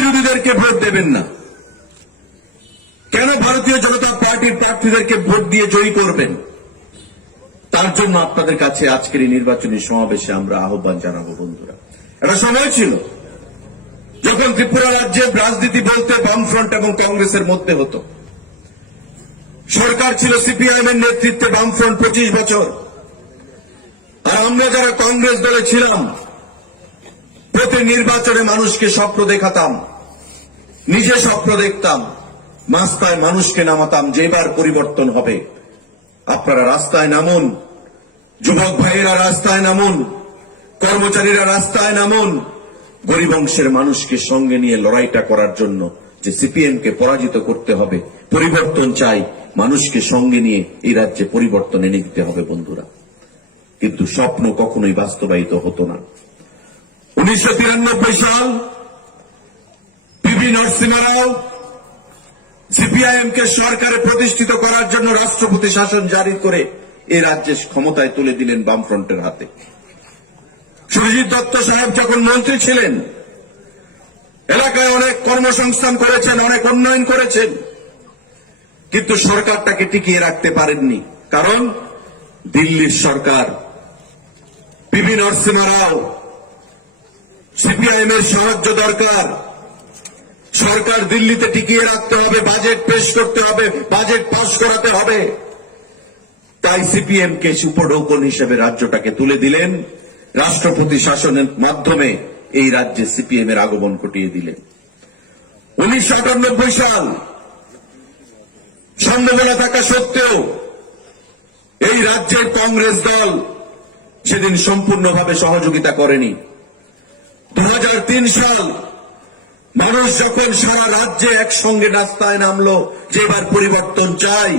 বিরোধীদেরকে vote দেবেন না? কেন ভারতীয় জনতা পার্টির প্রার্থীদেরকে ভোট দিয়ে জয়ী করবেন? তার জন্য আপনাদের কাছে আজকের এই নির্বাচনী সমাবেশে আমরা আহ্বান জানাবো। বন্ধুরা, একটা সময় ছিল যখন ত্রিপুরা রাজ্যে রাজনীতি বলতে বামফ্রন্ট এবং কংগ্রেসের মধ্যে হতো। সরকার ছিল সিপিআইএম এর নেতৃত্বে, বামফ্রন্ট 25 বছর। আর আমরা যারা কংগ্রেস দলে ছিলাম, প্রতি নির্বাচনে মানুষকে স্বপ্ন দেখাতাম, নিজে স্বপ্ন দেখতাম, রাস্তায় মানুষকে নামাতাম যে এবার পরিবর্তন হবে। আপনারা রাস্তায় নামুন, যুবক ভাইয়েরা রাস্তায় নামুন, কর্মচারীরা রাস্তায় নামুন, গরিব অংশের মানুষকে সঙ্গে নিয়ে লড়াইটা করার জন্য যে সিপিএম কে পরাজিত করতে হবে, পরিবর্তন চাই, মানুষকে সঙ্গে নিয়ে এই রাজ্যে পরিবর্তন এনে দিতে হবে। বন্ধুরা, কিন্তু স্বপ্ন কখনোই বাস্তবায়িত হতো না। 1993 সাল পিভি নরসিংহ রাও সিপিআইএম কে সরকারে প্রতিষ্ঠিত করার জন্য রাষ্ট্রপতি শাসন জারি করে এই রাজ্যে ক্ষমতায় তুলে দিলেন বামফ্রন্টের হাতে। সুরজিৎ দত্ত সাহেব যখন মন্ত্রী ছিলেন, এলাকায় অনেক কর্মসংস্থান করেছেন, অনেক উন্নয়ন করেছেন, কিন্তু সরকারটাকে টিকিয়ে রাখতে পারেননি। কারণ দিল্লির সরকার, পিভি নরসিংহ রাও, সিপিআইএম এর সাহায্য দরকার। সরকার দিল্লিতে টিকিয়ে রাখতে হবে, বাজেট পেশ করতে হবে, বাজেট পাস করাতে হবে। তাই সিপিএম কে সুপরডৌকন হিসেবে রাজ্যটাকে তুলে দিলেন, রাষ্ট্রপতি শাসনের মাধ্যমে এই রাজ্যে সিপিএম এর আগমন ঘটিয়ে দিলেন। 1998 সাল সম্ভাবনা থাকা সত্ত্বেও এই রাজ্যের কংগ্রেস দল সেদিন সম্পূর্ণভাবে সহযোগিতা করেনি। 2003 সাল মানুষ যখন সারা রাজ্যে একসঙ্গে রাস্তায় নামলো যে এবার পরিবর্তন চাই,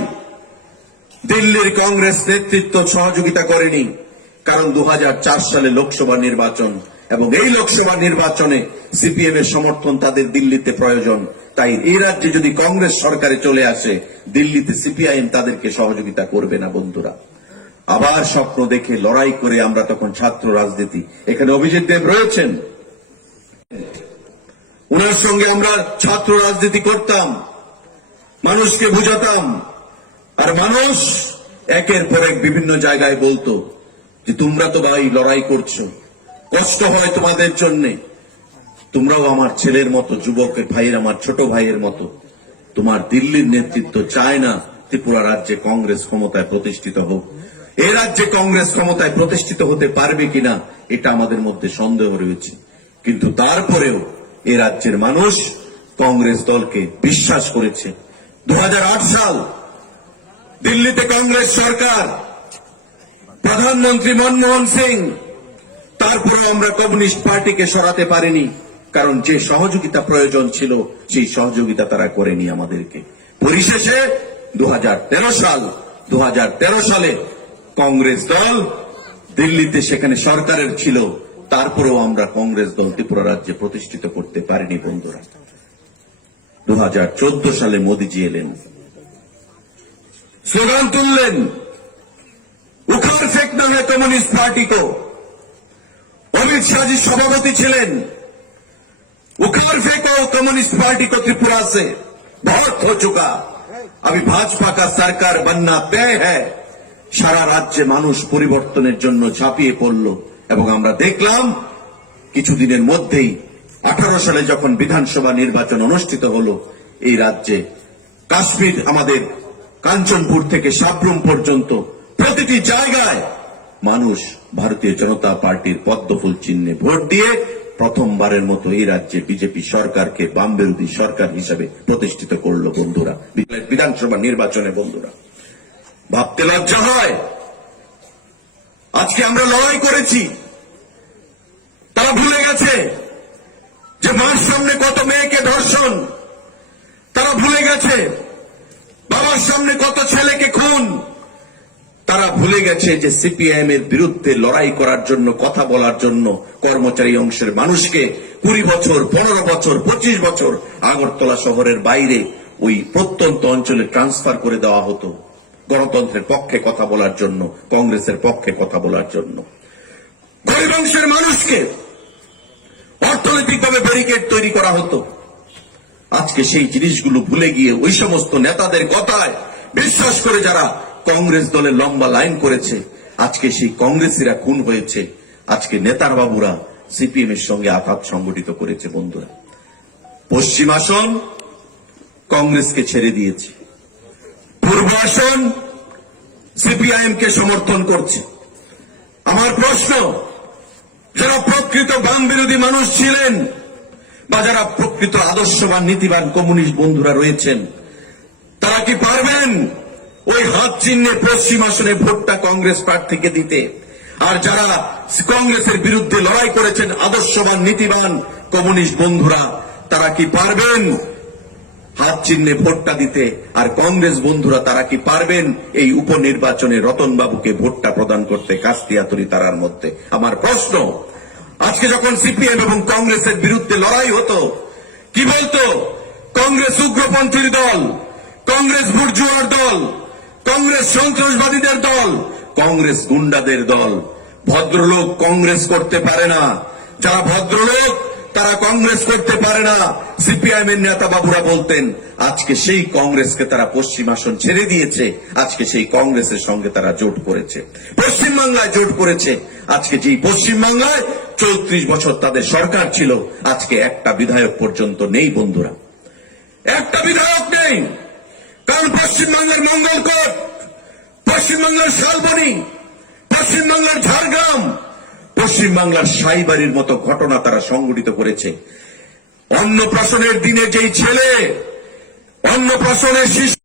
দিল্লির কংগ্রেস নেতৃত্ব সহযোগিতা করেনি। কারণ 2004 সালে লোকসভা নির্বাচন, এবং এই লোকসভা নির্বাচনে সিপিএম এর সমর্থন তাদের দিল্লিতে প্রয়োজন। তাই এই রাজ্যে যদি কংগ্রেস সরকারে চলে আসে, দিল্লিতে সিপিআইএম তাদেরকে সহযোগিতা করবে না। বন্ধুরা, আবার স্বপ্ন দেখে লড়াই করে আমরা তখন ছাত্র রাজনীতি, এখানে অভিজিৎ দেব রয়েছেন, উনার সঙ্গে আমরা ছাত্র রাজনীতি করতাম, মানুষকে বুঝাতাম। আর মানুষ একের পর এক বিভিন্ন জায়গায় বলতো যে তোমরা তো ভাই লড়াই করছো, কষ্ট হয় তোমাদের জন্য, তোমরাও আমার ছেলের মতো, যুবকের ভাইয়ের, আমার ছোট ভাইয়ের মতো। তোমার দিল্লির নেতৃত্ব চায় না ত্রিপুরা রাজ্যে কংগ্রেস ক্ষমতায় প্রতিষ্ঠিত হোক। এ রাজ্যে কংগ্রেস ক্ষমতায় প্রতিষ্ঠিত হতে পারবে কিনা এটা আমাদের মধ্যে সন্দেহ রয়েছে। কিন্তু তারপরেও এ রাজ্যের মানুষ কংগ্রেস দলকে বিশ্বাস করেছে। 2008 সাল দিল্লিতে কংগ্রেস সরকার, প্রধানমন্ত্রী মনমোহন সিং, তারপরেও আমরা কমিউনিস্ট পার্টিকে সরাতে পারিনি। কারণ যে সহযোগিতা প্রয়োজন ছিল সেই সহযোগিতা তারা করেনি আমাদেরকে। পরিশেষে 2013 সালে কংগ্রেস দল দিল্লিতে সেখানে সরকারের ছিল, তারপরেও আমরা কংগ্রেস দল ত্রিপুরা রাজ্যে প্রতিষ্ঠিত করতে পারিনি। বন্ধুরা, 2014 সালে মোদীজি এলেন, স্লোগান তুললেন, উখাड़ फेंकना है कम्युनिस्ट पार्टी को। अमित शाह जी सभापति ছিলেন, उखाड़ फेंको कम्युनिस्ट पार्टी को त्रिपुरा से, बहुत हो चुका, अभी भाजपा का सरकार बनना तय है। সারা রাজ্যে মানুষ পরিবর্তনের জন্য ঝাঁপিয়ে পড়ল, এবং আমরা দেখলাম কিছুদিনের মধ্যেই 18 সালে যখন বিধানসভা নির্বাচন অনুষ্ঠিত হল, এই রাজ্যে কাশ্মীর, আমাদের কাঞ্চনপুর থেকে সাব্রুম পর্যন্ত প্রতিটি জায়গায় মানুষ ভারতীয় জনতা পার্টির পদ্মফুল চিহ্নে ভোট দিয়ে প্রথমবারের মতো এই রাজ্যে বিজেপি সরকারকে বাম বিরোধী সরকার হিসেবে প্রতিষ্ঠিত করল। বন্ধুরা, বিধানসভা নির্বাচনে, বন্ধুরা, ভাবতে লজ্জা হয় আজকে আমরা লড়াই করেছি, তারা ভুলে গেছে যে মার সামনে কত মেয়েকে ধর্ষণ, তারা ভুলে গেছে বাবার সামনে কত ছেলেকে খুন, তারা ভুলে গেছে যে সিপিআইএম এর বিরুদ্ধে লড়াই করার জন্য, কথা বলার জন্য কর্মচারী অংশের মানুষকে 20 বছর, 15 বছর, 25 বছর আগরতলা শহরের বাইরে ওই প্রত্যন্ত অঞ্চলে ট্রান্সফার করে দেওয়া হতো গণতন্ত্রের পক্ষে কথা বলার জন্য, কংগ্রেসের পক্ষে কথা বলার জন্য। গরিব অংশের মানুষকে অর্থনৈতিকভাবে ব্যারিকেড তৈরি করা হতো, আজকে সেই জিনিসগুলো ভুলে গিয়ে ওই সমস্ত নেতাদের কথায় বিশ্বাস করে যারা কংগ্রেস দলে লম্বা লাইন করেছে, আজকে সেই কংগ্রেসীরা খুন হয়েছে। আজকে নেতার বাবুরা সিপিএম এর সঙ্গে আঘাত সংগঠিত করেছে। বন্ধুরা, পশ্চিম আসন কংগ্রেসকে ছেড়ে দিয়েছে, পূর্ব আসন সিপিআইএম কে সমর্থন করছে। আমার প্রশ্ন, যারা প্রকৃত বাম বিরোধী মানুষ ছিলেন বা যারা প্রকৃত আদর্শবান নীতিবান কমিউনিস্ট বন্ধুরা রয়েছেন, তারা কি পারবেন ওই হাত চিহ্নে পশ্চিম আসনে ভোটটা কংগ্রেস প্রার্থীকে দিতে? আর যারা কংগ্রেসের বিরুদ্ধে লড়াই করেছেন আদর্শবান নীতিবান কমিউনিস্ট বন্ধুরা, তারা কি পারবেন হাত চিহ্নে ভোটটা দিতে? আর কংগ্রেস বন্ধুরা তারা কি পারবেন এই উপনির্বাচনে রতনবাবুকে ভোটটা প্রদান করতে কাস্তিয়াতরি তারার মধ্যে? আমার প্রশ্ন, আজকে যখন সিপিএম এবং কংগ্রেসের বিরুদ্ধে লড়াই হতো, কি বলতো? কংগ্রেস উগ্রপন্থীর দল, কংগ্রেস বুর্জুয়ার দল, কংগ্রেস সন্ত্রাসবাদীদের দল, কংগ্রেস গুন্ডাদের দল। ভদ্রলোক কংগ্রেস করতে পারে না। যারা ভদ্রলোক তারা কংগ্রেস করতে পারে না, সিপিআইএম এর নেতা বাবুরা বলতেন। আজকে সেই কংগ্রেসকে তারা পশ্চিম আসন ছেড়ে দিয়েছে, আজকে সেই কংগ্রেসের সঙ্গে তারা জোট করেছে, পশ্চিমবাংলায় জোট করেছে। আজকে যেই পশ্চিমবাংলায় 34 বছর তাদের সরকার ছিল, আজকে একটা বিধায়ক পর্যন্ত নেই। বন্ধুরা, একটা বিধায়ক নেই, কারণ পশ্চিমবাংলার মঙ্গলকোট, পশ্চিমবাংলার শালবনী, পশ্চিমবাংলার ঝাড়গ্রাম, পশ্চিমবাংলার সাইবাড়ির মতো ঘটনা তারা সংঘটিত করেছে। অন্নপ্রাশনের দিনে যেই ছেলে, অন্নপ্রাশনের শিশু